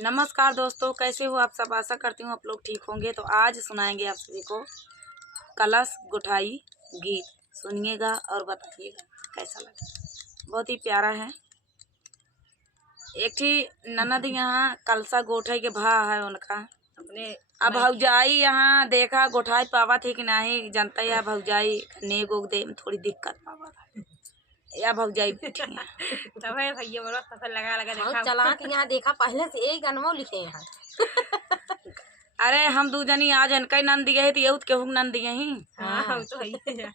नमस्कार दोस्तों, कैसे हो आप सब। आशा करती हूँ आप लोग ठीक होंगे। तो आज सुनाएंगे आप सभी को कलश गुठाई गीत। सुनिएगा और बताइएगा कैसा लगा। बहुत ही प्यारा है। एक थी ननद यहाँ कलसा गोठाई के भा है उनका अपने। अब भौजाई यहाँ देखा गोठाई पावा थी कि नहीं, जनता या भौजाई नेग उग दे में थोड़ी दिक्कत पावा था या भौजाई बैठी है। तब भैया बोला फसल लगा लगा देखा चला कि यहाँ देखा पहले से एक अनमोल लिखे यहाँ। अरे हम दू जनी आज इनका नंद दिए है तो ये केहू नंद दिए ही। हाँ तो है।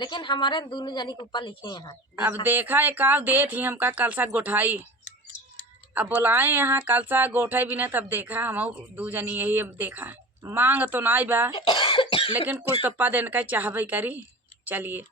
लेकिन हमारे दोनों जनी के ऊपर लिखे यहाँ। अब देखा एक आव दे थी हमका कलसा गोठाई। अब बुलाए यहाँ कलसा गोठाई भी नहीं, तब देखा हम दू जनी यही। अब देखा मांग तो नहीं बा लेकिन कुछ तो पद इनका चाहबे करी। चलिए।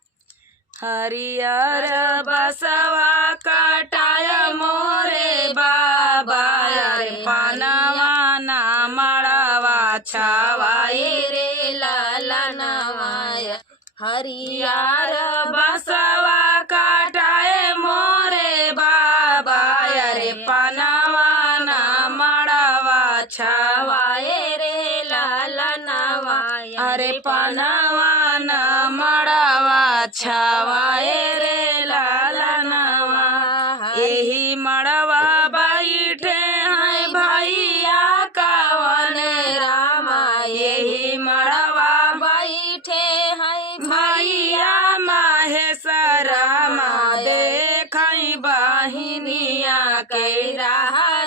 हरियर बसवा कटाय मोरे बाबा, अरे पानवा ना मड़वा छावाए रे लाला नवाया। हरियर बसवा कटाए मोरे बाबा, अरे पानवा ना मड़वा छावाए रे लाला नवाया। अरे पानवा ना मड़वा छावाए रे लाला नवा। यही मड़वा बैठे हैं भैया कवन रामा, यही मड़वा बैठे हैं भैया माहेश्वरमा। देखई बहिनिया के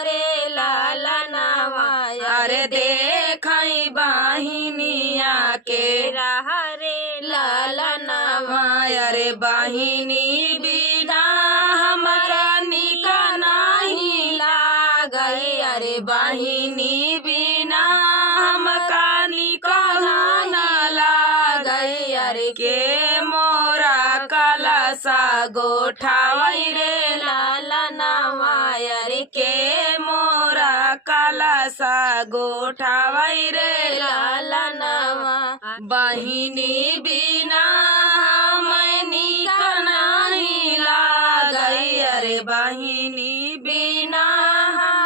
रे लाला नवा, अरे देखई बहिनिया के रे लाला नवा। अरे बहिनी बिना हमरा निक नहीं लागई, अरे बहिनी बिना हमका निक ना लागई। अरे के मोरा कलसा गोठावई रे लाला नवा, अरे के मोरा कलसा गोठावई रे लाला नवा। बहिनी बिना मैं निक नहीं लागई, अरे बहिनी बिना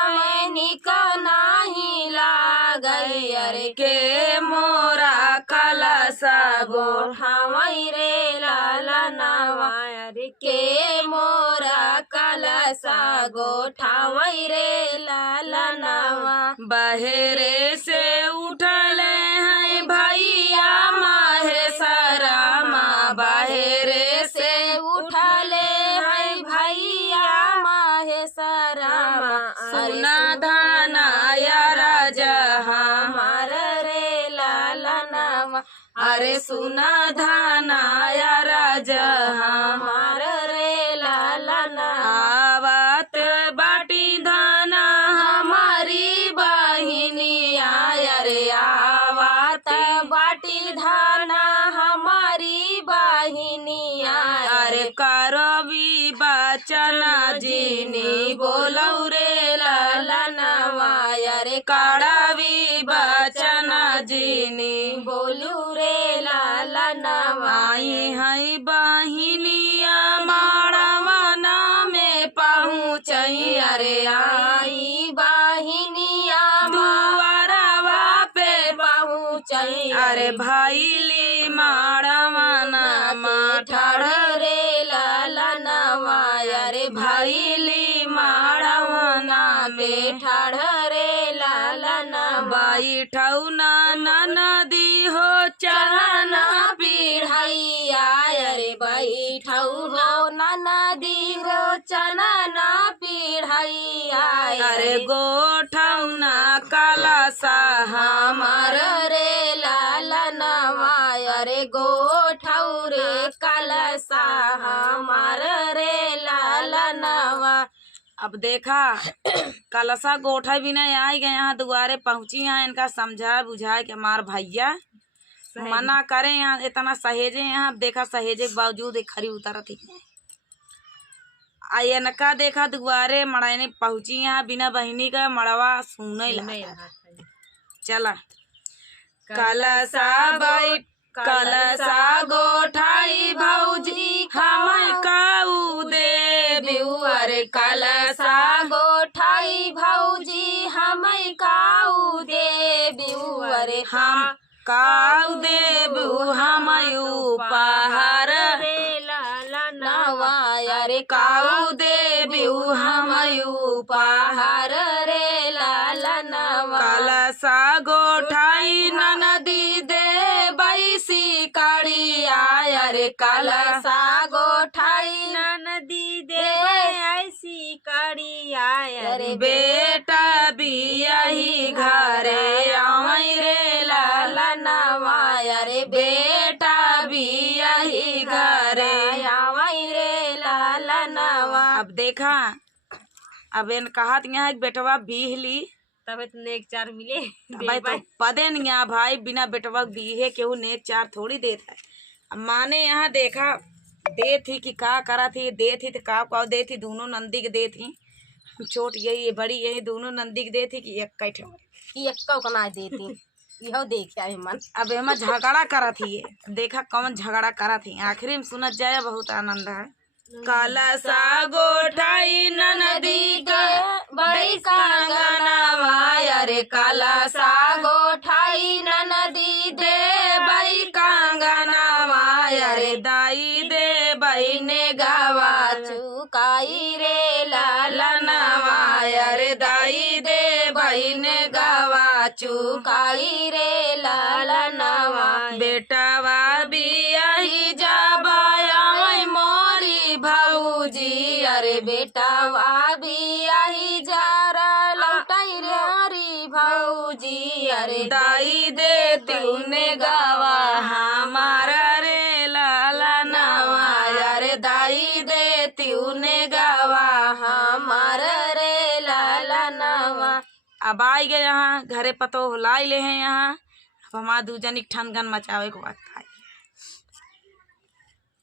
मैं निक नहीं लागई। अरे के मोरा कलसा गोठावई रे लाला नवा, अरे के मोरा कलसा गोठावई रे लाला नवा। बहेरे से उठले हैं भैया माहेश्वरमा, बहेरे से उठले हैं भैया माहेश्वरमा। सुना धाना या राजा हमार रे लाला नवा, अरे सुना धाना या राजा हमार रे लाला नवा। आवत बाटी धाना हमारी बहिनिया, अरे आवत बाटी धाना हमारी बहिनिया। अरे करवी बचना जीनी बोलौ रे लाला नवा, अरे कड़वी बचना जीनी बोलू रे लाला नवा। आई है बहिनिया माड़वना में पहुँचई, अरे आई बहिनिया दुआरवा पे पहुँचई। अरे भैली माड़वना माठड़ रे लाला नवा, अरे भैली माड़वना में ठाड़ रे लाला नवा। बैठौ ना नदी हो चलना पीढ़ैया, अरे बैठौ हो नदी हो चलना पीढ़ैया। अरे गोठौ ना कलसा हमार रे लाला नवा, अरे गोठौ रे कलसा हमार रे लाला नवा। अब देखा कलसा गोठा भी नहीं आई गए यहाँ दुआरे पहुँची हैं। इनका समझा बुझाए के हमार भैया मना करे यहाँ इतना सहेजे। यहाँ अब देखा सहेजे के बावजूद एक खरी उतर थी। इनका देखा दुआरे मड़ाने पहुँची यहाँ बिना बहिनी का मड़वा सुने लगा। चला कलसा बैठ कलसा गोठाई भौजी हम काऊ दे बिउअर कलसा गोठाई भौजी अरे हम काऊ देबू हम उपहार रे लाला नवा अरे काऊ देबू हम उपहार रे लाला नवा कलसा गोठाई ननदी दे बैसी काड़िया अरे कलसा कलसा गोठाई नदी दे ऐसी कड़ी आय अरे बेटा बियाही घरे आई रे लाला नवा अरे बेटा बियाही घरे आवई रे लाला नवा अब देखा अब इन कहा यहाँ एक बेटवा बीहली तबे तो नेक चार मिले भाई तो पदे नहीं आ भाई बिना बेटवा बीहे केहू नेक चार थोड़ी देता है। अब माने यहाँ देखा दे थी कि का करा थी दे थी तो का दे थी दोनों नंदी के दे थी छोट यही बड़ी यही दोनों नंदी के दे थी कि एक कैठ कि एक्का को ना देती यहो देख आए मन अब एमा झगड़ा करा थी ये देखा कौन झगड़ा करा थी आखिरी में सुनत जाए बहुत आनंद है। कलसा गोठाई नदी के बड़ी कंगनवा अरे कलसा गोठाई नदी दे बई कांगनावा अरे दाई दे बई ने गावा चुकाई रे लाला लनवा अरे दाई दे बई ने गावा चुकाई रे लाला नवा बेटावा बियाही जाबाई मोरी भौजी अरे बेटा भी आई जारा लौटाई रे हरी भौजी अरे दाई दे तूने गावा हमारा रे लाला नवा अरे दाई दे तूने गावा हमार रे लाला नवा अब आई गए यहाँ घरे पतो लाई ले हैं यहाँ अब हमारा दूजन एक ठनगन मचावे को वक्त आई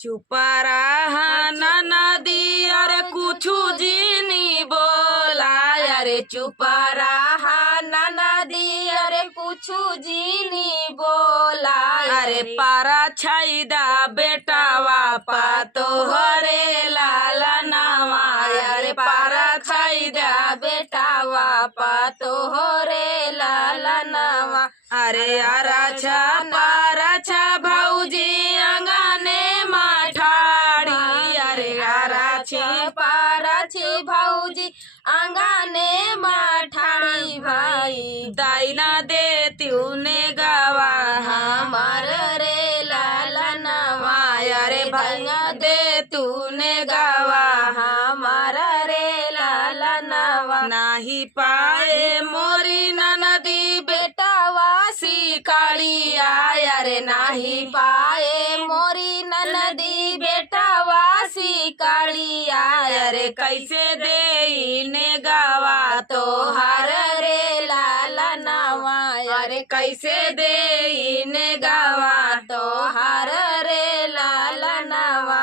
चुप रहा नदी अरे कुछू जीनी बोला अरे चुप रहा नदी अरे कुछू जीनी बोला अरे पारा छाईदा बेटावा पातो हरे लाला नावा अरे पारा छाईदा बेटा वापा तो हो रे लाला नवा अरे आराछा पाराछा भौजी अंगने माठाड़ी अरे आराछी पाराछी भौजी अंगने माठाड़ी भाई दाइना दे तूने गावा हमार रे लाला नवा अरे भैया दे तूने गावा हमार रे लाला नवा नाही पाए मोरी नदी बेटा वासी कालिया अरे नाही पाए मोरी नदी बेटा वासी कालिया अरे कैसे दे ने गावा तो हर रे लाला नवा अरे कैसे दे ने गावा तो हर रे लाला नवा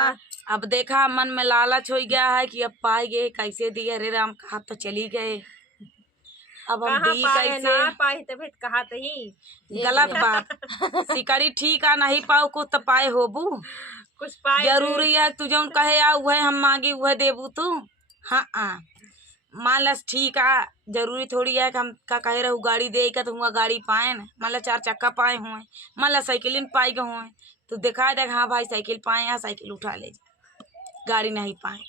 अब देखा मन में लालच हो गया है कि अब पाए गए कैसे दिए अरे राम कहा तो चली गए अब हम कहाँ दी पाए कैसे ना पाए तबे कहा तो ही गलत बात शिकारी ठीक है नहीं पाओ कुछ तो पाए होबू कुछ पाए जरूरी है तू जौन कहे आ वह हम मांगी वह देबू तू हाँ मान लस ठीक है जरूरी थोड़ी है कि हम का कहे रहू गाड़ी दे का तो हुआ गाड़ी पाए न मान ला 4 चक्का पाए हुए मान ला साइकिल पाई गए हुए तो दिखा देख हाँ भाई साइकिल पाए यहाँ साइकिल उठा ले जा गाड़ी नहीं पाए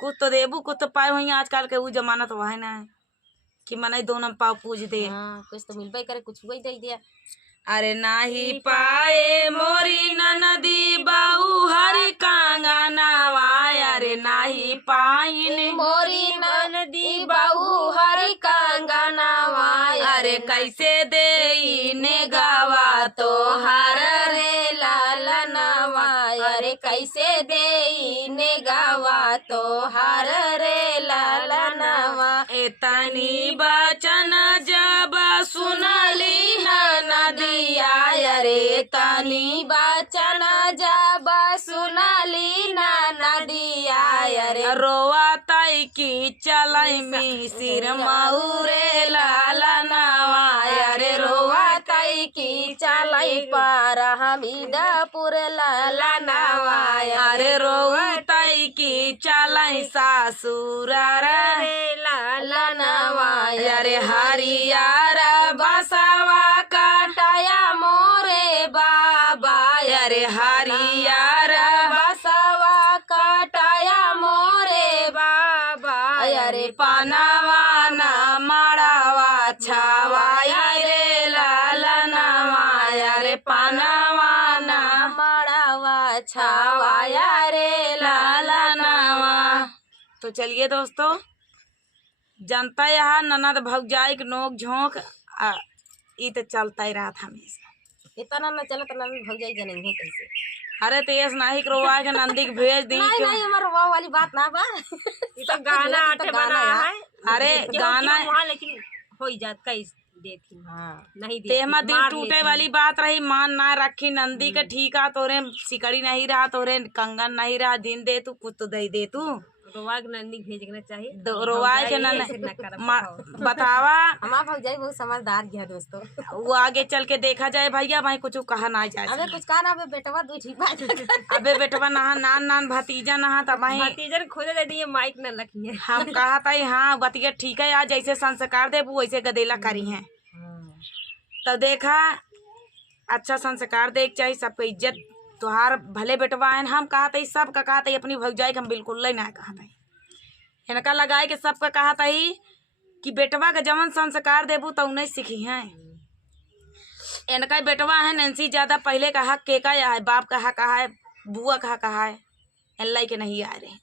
कुछ तो देबू कुछ तो पाए हुई आजकल के वो जमाना तो वह ना है कि मना दोनों पाव पूछ दे कुछ तो मिलबे करे कुछ वही दे दिया अरे नाही पाए मोरी नदी बाऊ हरि कांगनावा अरे नाही पाइन मोरी नदी बाऊ हरि कांगनावा अरे कैसे दे ने गावा तो हर रे लाला नवा अरे कैसे दे ने गावा तो हर रे लाला नवा एतनी बचन जब सुनली नदिया अरे तनी बचन जब सुनली नदिया अरे रोवा ताई की चलाई मी सिर मऊरे लाला नवा अरे रोवा कई की चलाई पर हमीदापुर लाला नवा अरे रोवा ताई की चलाई सासुर रे लाला लाला नवा अरे हरियार बसवा का पानवा न मड़वा छवाई रे लालनवा अरे पानवा न मड़वा छवाया रे लालनवा। तो चलिए दोस्तों, जनता यहाँ ननद भौजाई के नोक झोंक ई तो चलता ही रहा था हमेशा। इतना न चलत नंद भौजाई के नहीं है कैसे। अरे तेज नहीं करवा के नंदी के भेज दी नहीं नहीं हमार वो वाली बात ना बा। ये तो गाना आटे बनाया है। अरे गाना वहाँ लेकिन हो ही जात कई देती हाँ नहीं देती, तेमा दिल मार टूटे लेती। वाली बात रही, मान ना रखी नंदी के ठीक आ, तोरे सिकड़ी नहीं रहा, तोरे कंगन नहीं रहा, दिन दे तू कुछ तो दे दे तू रोवा के नंदी भेजना चाहिए। रोवाए के भौजाई न ऐसे न करब बतावा। हमार भौजाई बहुत समझदार है दोस्तों। वो आगे चल के देखा जाए भैया, भाई कुछ कहा ना जाए। अबे कुछ कहा ना, अबे बेटवा दू ठीक बात। अबे बेटवा नहा नान नान भतीजा नहा तब भतीजन खोजे दे दिए माइक न रखिए। हम कहा था हाँ बतिया ठीक है यार, जैसे संस्कार दे वैसे गदेला करी है। तो देखा अच्छा संस्कार देख चाहिए, सबको इज्जत तुहार भले बेटवा है। हम कहा था सब का कहा था अपनी भौजाई के हम बिल्कुल नहीं कहा था, इनका लगाए के सबका कहा था ही कि बेटवा का जमन संस्कार देबू तो उन्हें सीखी है। इनका बेटवा है नैन्सी ज्यादा पहले का हक के का है, बाप का हक कहा है, बुआ का हक कहा है, अल्लाह के नहीं आ रहे।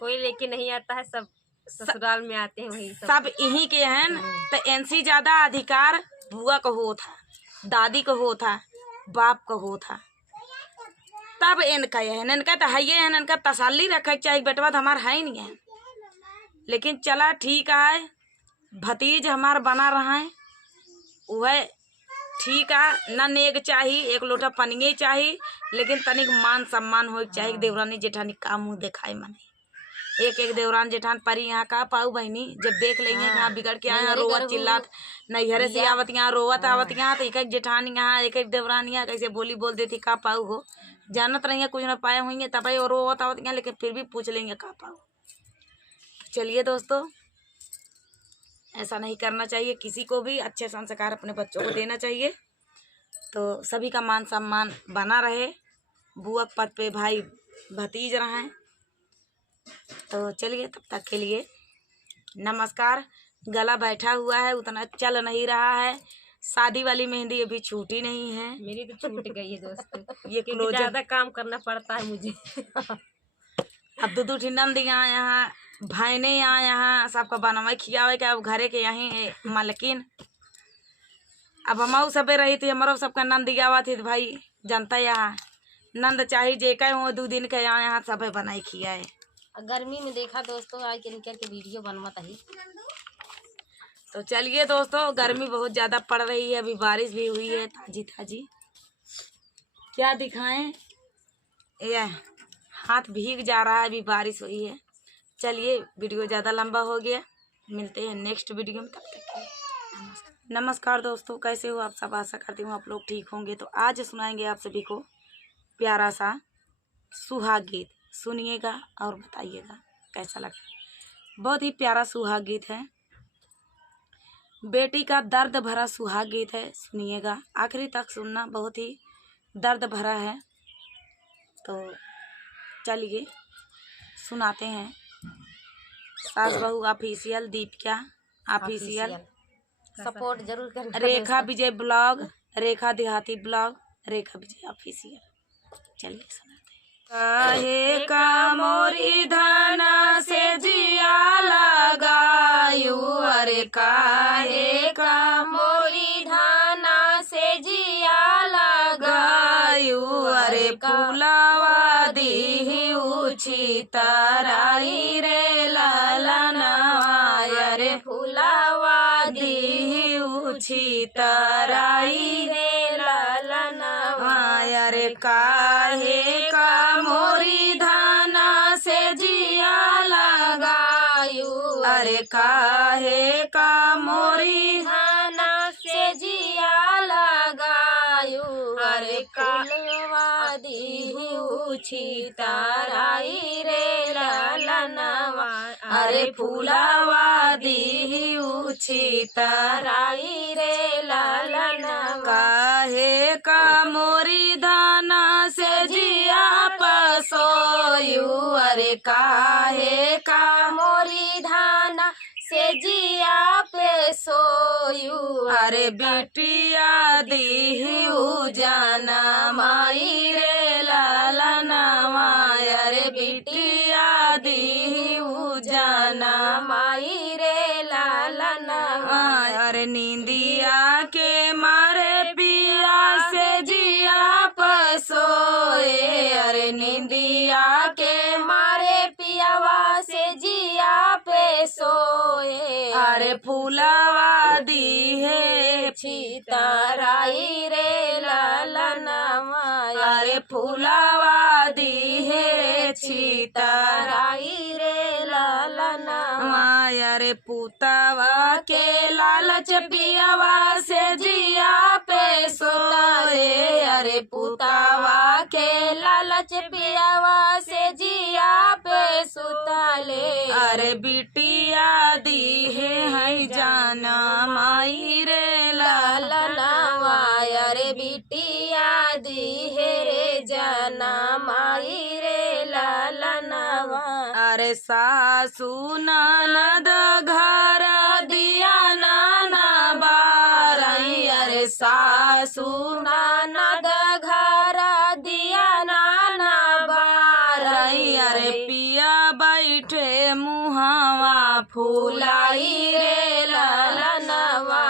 कोई लेके नहीं आता है, सब ससुराल में आते हैं वही सब यहीं के हैं। तो इनसे ज्यादा अधिकार बुआ को हो था, दादी को हो था, बाप को हो था। तब इनका है, इनका तो है है, इनका तसल्ली रखे चाहिए बेटवा तो हमारा है ही नहीं है। लेकिन चला ठीक है, भतीज हमारा बना रहा है वह ठीक है। न नेग चाहिए, एक लोटा पनिए चाहिए, लेकिन तनिक मान सम्मान हो चाहिए। देवरानी जेठानी का मुँह दिखाए मने, एक एक देवरान जेठान परी यहाँ का पाऊ बहनी जब देख लेंगे कहाँ बिगड़ के आए हैं, रोवत चिल्लात नैहरे से आवत यहाँ, रोवत आवत यहाँ, तो एक एक जेठान यहाँ, एक एक देवरान यहाँ कैसे बोली बोल देती का पाऊ हो, जानत रही कुछ न पाए हुई तब और रोवत आवत यहाँ, लेकिन फिर भी पूछ लेंगे का पाऊ। चलिए दोस्तों, ऐसा नहीं करना चाहिए, किसी को भी अच्छे संस्कार अपने बच्चों को देना चाहिए, तो सभी का मान सम्मान बना रहे, बुआ पद पे भाई भतीज रहें। तो चलिए तब तक के लिए नमस्कार। गला बैठा हुआ है, उतना चल नहीं रहा है, शादी वाली मेहंदी अभी छूटी नहीं है। मेरी तो छूट गई है दोस्तों, ये क्योंकि क्लोजर ज्यादा काम करना पड़ता है मुझे। अब दू ठी नंदियाँ यहाँ, भाईने यहाँ सबका बनवाई खियावे के, अब घरे के यहीं मालकिन। अब हम सबे रही थी, हमारो सबका नंदिया हुआ थी भाई, जनता यहाँ नंद चाहिए जे कहे हो 2 दिन के यहाँ सबे बनाई खियाए। गर्मी में देखा दोस्तों आज के निकल के वीडियो बनवा ही। तो चलिए दोस्तों, गर्मी बहुत ज़्यादा पड़ रही है, अभी बारिश भी हुई है ताजी ताजी। क्या दिखाएं, ये हाथ भीग जा रहा है, अभी बारिश हुई है। चलिए वीडियो ज़्यादा लंबा हो गया, मिलते हैं नेक्स्ट वीडियो में, तब तक के लिए नमस्कार दोस्तों। कैसे हो आप सब, आशा करती हूँ आप लोग ठीक होंगे। तो आज सुनाएंगे आप सभी को प्यारा सा सुहाग गीत, सुनिएगा और बताइएगा कैसा लगा। बहुत ही प्यारा सुहाग गीत है, बेटी का दर्द भरा सुहाग गीत है, सुनिएगा आखिरी तक सुनना, बहुत ही दर्द भरा है। तो चलिए सुनाते हैं। सास बहू ऑफिशियल, दीपिका ऑफिशियल, सपोर्ट जरूर करना। रेखा विजय ब्लॉग, रेखा देहाती ब्लॉग, रेखा विजय ऑफिशियल। चलिए सुनाते हैं। काहे का मोरी धना से जिया लगायू, अरे काहे का मोरी धाना से जिया लगायू, अरे फूलावा दी उची तराई रे ललनवा, अरे फुलावा दी उची तराई रे ललनवा, अरे काहे का मोरी धाना से जिया लगायू, अरे काहे का मोरी धाना से जिया लगायू, अरे फुलवा दी ताराई रे ललनवा, अरे फूलावा दी उची ताराई रे ललनवा, काहे का मोरी धाना से जिया पसोई, सोयू अरे काहे का मोरी धाना से जिया पे सोयू अरे बिटिया दीहू जाना माई रे लालनवा अरे बिटिया दीहू जाना माई रे लालनवा अरे नींदिया के मारे पिया से जिया पसोए अरे नींदिया के मारे पियावा से जिया पे सोए अरे फूलावा दी है छितराई रे लालनवा अरे फूलावा दी है छितराई रे लालनवा अरे पुतावा के लालच पियावा से जिया पे सोए अरे पुतावा के लालच पियावा से जिया पे सुताले अरे बिटिया दी है जाना माई रे लालनवा अरे बिटिया दी है रे जाना माई रे लालनवा अरे सासू ननद घर दिया नाना बारई अरे सासू ननद घर दिया नाना बारई अरे पिया बैठे मुहावा फूलाई रे लालनवा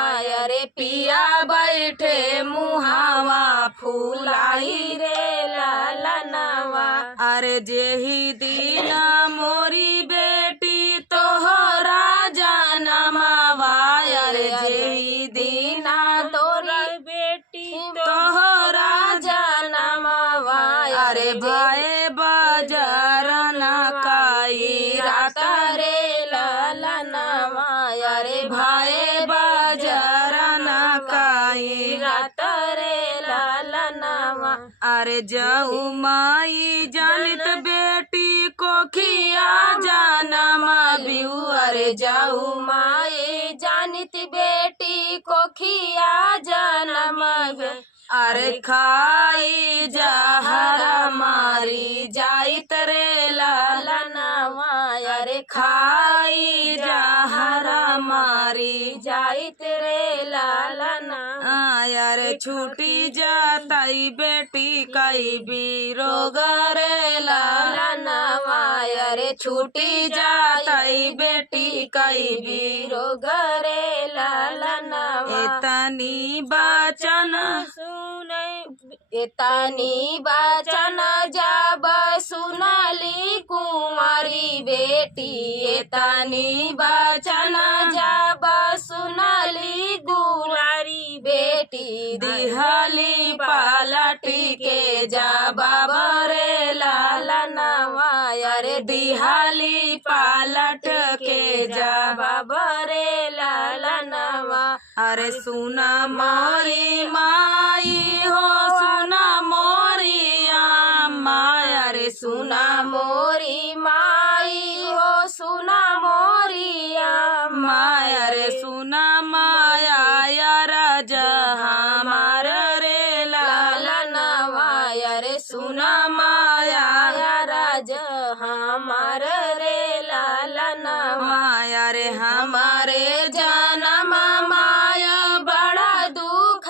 अरे पिया बैठे मुहावा फूलाई रे लालनवा अरे जेही दीना मोरी बेटी तोहरा जनमावा अरे जेही दीना तोरी बेटी तोहरा जनमावा अरे भाई बाजार न काई रात रे लालनवा अरे भाई बाजार न काई रात रे लालनवा अरे जाऊ माई जानित बेटी को खिया जानमा बिऊ अरे जाऊ माए जानित बेटी को खिया जन्म अरे खाई जहरा मारी जाइत रे लालनवा अरे खाई जहरा मारी जाइत रे लालना अरे छूटी जाताई बेटी कई बीरो गरे लालनवा अरे छूटी जाताई बेटी कई बीरो रो गरे लालनवा तनी बचन एतानी बचन जब सुनली कुंवारी बेटी एतानी बचन जब सुनली गुलारी बेटी दिहली पलटी के जबाब रे लालनवा अरे दिहली पलट के जबाब रे लालनवा अरे सुना मोरी माई हो सुना मोरी अम्मा अरे सुना मोरी माई हो सुना मोरी अम्मा अरे सुना माया यार हमार रे लालनवा अरे सुना माया राज हमार रे लालनवा माया रे हमारे जन्म माया बड़ा दुख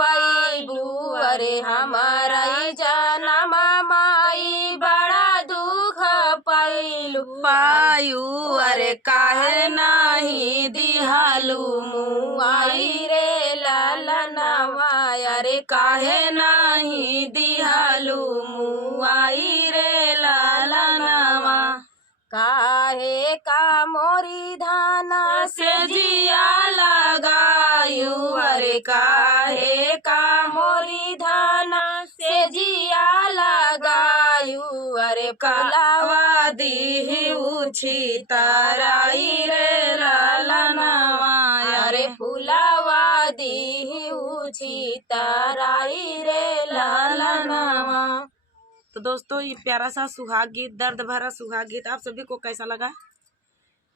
पैलू अरे हमारा जन्म माई बड़ा दुख पैलू पायू अरे काहे नाही दिहालू मुआई रे लालनवा अरे काहे नाही दिहालू मुआई रे लालनवा काहे का मोरी धाना से जिया लगायू अरे काहे का मोरी धाना से जिया लगायू अरे कावा दी उछी ताराई रे लालनवा अरे फुलावा दी उछी ताराई रे लालनवा। तो दोस्तों ये प्यारा सा सुहाग गीत, दर्द भरा सुहाग गीत आप सभी को कैसा लगा?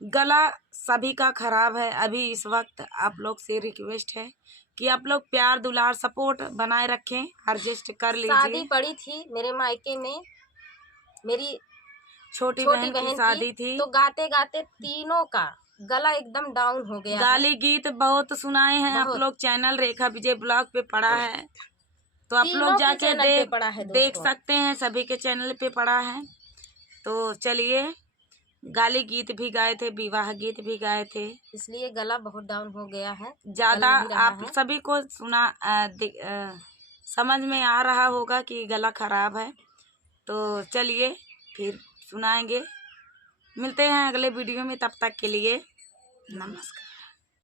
गला सभी का खराब है। अभी इस वक्त आप लोग से रिक्वेस्ट है कि आप लोग प्यार दुलार सपोर्ट बनाए रखें, एडजस्ट कर लीजिए। शादी पड़ी थी मेरे मायके में, मेरी छोटी छोटी बहन की बहन शादी की, थी। तो गाते गाते तीनों का गला एकदम डाउन हो गया है। गाली गीत बहुत सुनाए हैं आप बहुत। लोग, चैनल रेखा विजय ब्लॉग पे पड़ा है, तो आप तीनों लोग के जाके चैनल पे पड़ा है देख दोस्तों। सकते हैं, सभी के चैनल पे पड़ा है। तो चलिए, गाली गीत भी गाए थे, विवाह गीत भी गाए थे, इसलिए गला बहुत डाउन हो गया है, ज्यादा चल नहीं रहा आप है। सभी को समझ में आ रहा होगा कि गला खराब है। तो चलिए फिर सुनाएंगे, मिलते हैं अगले वीडियो में, तब तक के लिए नमस्कार।